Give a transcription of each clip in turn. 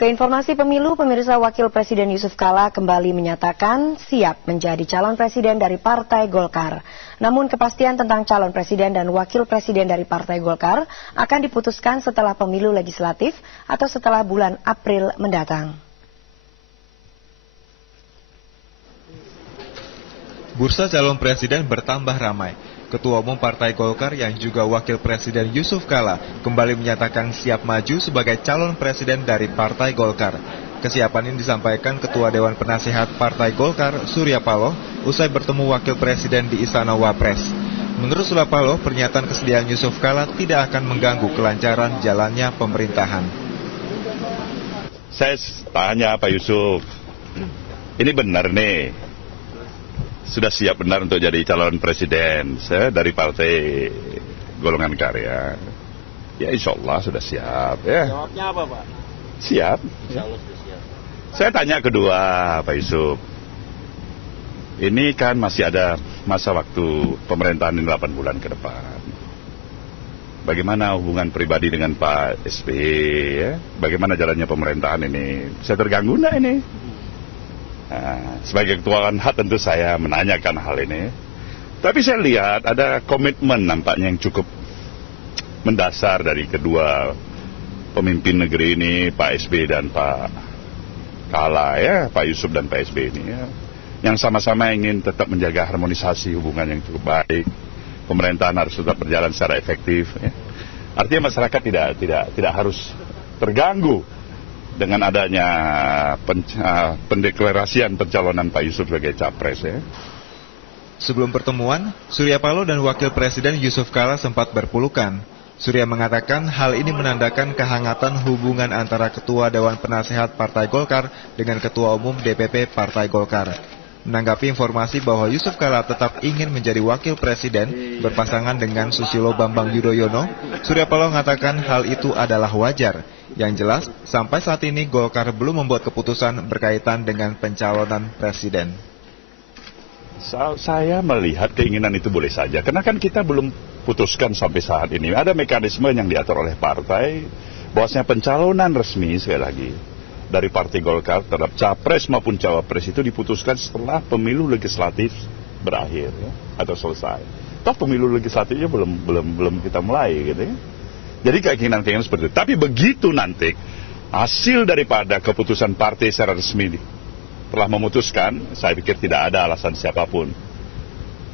Keinformasi pemilu, pemirsa, Wakil Presiden Yusuf Kala kembali menyatakan siap menjadi calon presiden dari Partai Golkar. Namun kepastian tentang calon presiden dan wakil presiden dari Partai Golkar akan diputuskan setelah pemilu legislatif atau setelah bulan April mendatang. Bursa calon presiden bertambah ramai. Ketua Umum Partai Golkar yang juga Wakil Presiden Yusuf Kala kembali menyatakan siap maju sebagai calon presiden dari Partai Golkar. Kesiapan ini disampaikan Ketua Dewan Penasehat Partai Golkar, Surya Paloh, usai bertemu Wakil Presiden di Istana Wapres. Menurut Surya Paloh, pernyataan kesediaan Yusuf Kala tidak akan mengganggu kelancaran jalannya pemerintahan. Saya tanya Pak Yusuf, ini benar nih? Sudah siap benar untuk jadi calon presiden saya dari Partai Golongan Karya. Ya insya Allah sudah siap. Ya. Jawabnya apa Pak? Siap. Insya Allah sudah siap. Saya tanya kedua Pak Yusuf. Ini kan masih ada masa waktu pemerintahan ini 8 bulan ke depan. Bagaimana hubungan pribadi dengan Pak SBY? Ya? Bagaimana jalannya pemerintahan ini? Saya terganggu enggak ini? Nah, sebagai ketua Anhat tentu saya menanyakan hal ini. Tapi saya lihat ada komitmen nampaknya yang cukup mendasar dari kedua pemimpin negeri ini, Pak SBY dan Pak Kala, ya, Pak Yusuf dan Pak SBY ini, ya, yang sama-sama ingin tetap menjaga harmonisasi hubungan yang cukup baik. Pemerintahan harus tetap berjalan secara efektif. Ya. Artinya masyarakat tidak harus terganggu dengan adanya pendeklarasian pencalonan Pak Yusuf sebagai capres. Ya. Sebelum pertemuan, Surya Paloh dan Wakil Presiden Yusuf Kala sempat berpelukan. Surya mengatakan hal ini menandakan kehangatan hubungan antara Ketua Dewan Penasehat Partai Golkar dengan Ketua Umum DPP Partai Golkar. Menanggapi informasi bahwa Yusuf Kala tetap ingin menjadi Wakil Presiden berpasangan dengan Susilo Bambang Yudhoyono, Surya Paloh mengatakan hal itu adalah wajar. Yang jelas, sampai saat ini Golkar belum membuat keputusan berkaitan dengan pencalonan presiden. Saya melihat keinginan itu boleh saja, karena kan kita belum putuskan sampai saat ini. Ada mekanisme yang diatur oleh partai, bahwasanya pencalonan resmi, sekali lagi, dari Partai Golkar terhadap capres maupun cawapres itu diputuskan setelah pemilu legislatif berakhir, ya, atau selesai. Toh pemilu legislatifnya belum kita mulai, gitu ya. Jadi keinginan seperti itu. Tapi begitu nanti hasil daripada keputusan partai secara resmi telah memutuskan, saya pikir tidak ada alasan siapapun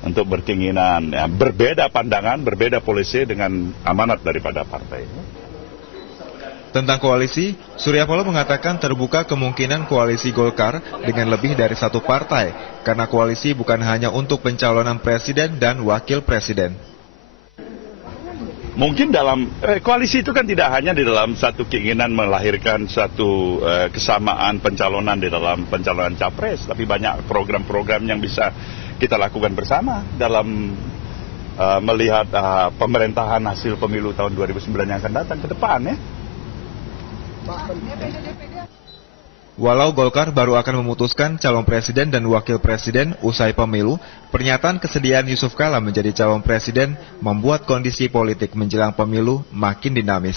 untuk berkeinginan ya, berbeda pandangan, berbeda polisi dengan amanat daripada partai. Tentang koalisi, Surya Paloh mengatakan terbuka kemungkinan koalisi Golkar dengan lebih dari satu partai, karena koalisi bukan hanya untuk pencalonan presiden dan wakil presiden. Mungkin dalam koalisi itu kan tidak hanya di dalam satu keinginan melahirkan satu kesamaan pencalonan di dalam pencalonan capres, tapi banyak program-program yang bisa kita lakukan bersama dalam melihat pemerintahan hasil pemilu tahun 2009 yang akan datang ke depan, ya. Walau Golkar baru akan memutuskan calon presiden dan wakil presiden usai pemilu, pernyataan kesediaan Yusuf Kala menjadi calon presiden membuat kondisi politik menjelang pemilu makin dinamis.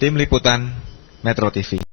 Tim Liputan, Metro TV.